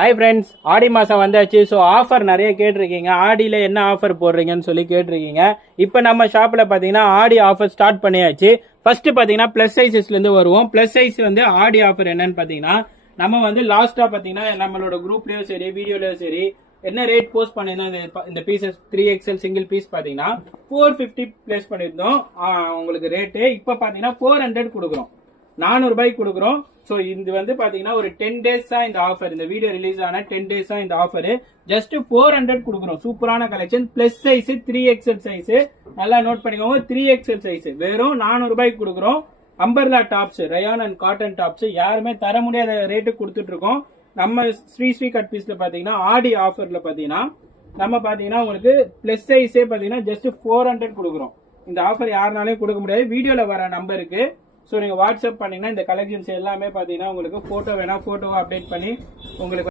Hi friends, ஆடி மாதம் வந்தாச்சு. So offer நிறைய கேட்டிருக்கீங்க. ஆடியில் என்ன ஆஃபர் போடுறீங்கன்னு சொல்லி கேட்டிருக்கீங்க. இப்போ நம்ம ஷாப்பில் பார்த்தீங்கன்னா ஆடி ஆஃபர் ஸ்டார்ட் பண்ணியாச்சு. ஃபர்ஸ்ட் பார்த்தீங்கன்னா ப்ளஸ் சைஸஸ்லேருந்து வருவோம். ப்ளஸ் சைஸ் வந்து ஆடி ஆஃபர் என்னன்னு பார்த்தீங்கன்னா, நம்ம வந்து லாஸ்ட்டாக பார்த்தீங்கன்னா நம்மளோட குரூப்லேயும் சரி வீடியோலையும் சரி என்ன ரேட் போஸ்ட் பண்ணியிருந்தோம். இந்த பீசஸ் 3XL சிங்கிள் பீஸ் பார்த்தீங்கன்னா 450 பிளேஸ் பண்ணியிருந்தோம். உங்களுக்கு ரேட்டு இப்போ பார்த்தீங்கன்னா 400 கொடுக்குறோம், 400 ரூபாய்க்கு கொடுக்குறோம். ஸோ இது வந்து பாத்தீங்கன்னா ஒரு 10 டேஸ் தான் இந்த ஆஃபர். இந்த வீடியோ ரிலீஸ் ஆன 10 டேஸ் தான் இந்த ஆஃபர். ஜஸ்ட் 400 கொடுக்குறோம். சூப்பரான collection. Plus size 3XL size, நல்லா நோட் பண்ணிக்கோங்க. 3XL சைஸ் வெறும் 400 ரூபாய்க்கு கொடுக்குறோம். Umbrella tops, rayon and cotton tops யாருமே தர முடியாத ரேட்டு கொடுத்துட்டு இருக்கோம். நம்ம ஸ்ரீ கட் பீஸ்ல பாத்தீங்கன்னா ஆடி ஆஃபர்ல பாத்தீங்கன்னா நம்ம பாத்தீங்கன்னா உங்களுக்கு பிளஸ் சைஸே பாத்தீங்கன்னா ஜஸ்ட் 400 கொடுக்குறோம். இந்த ஆஃபர் யாருனாலையும் கொடுக்க முடியாது. வீடியோல வர நம்பருக்கு ஸோ நீங்கள் வாட்ஸ்அப் பண்ணீங்கன்னா இந்த கலெக்ஷன்ஸ் எல்லாமே பார்த்தீங்கன்னா உங்களுக்கு ஃபோட்டோ வேணா ஃபோட்டோவை அப்டேட் பண்ணி உங்களுக்கு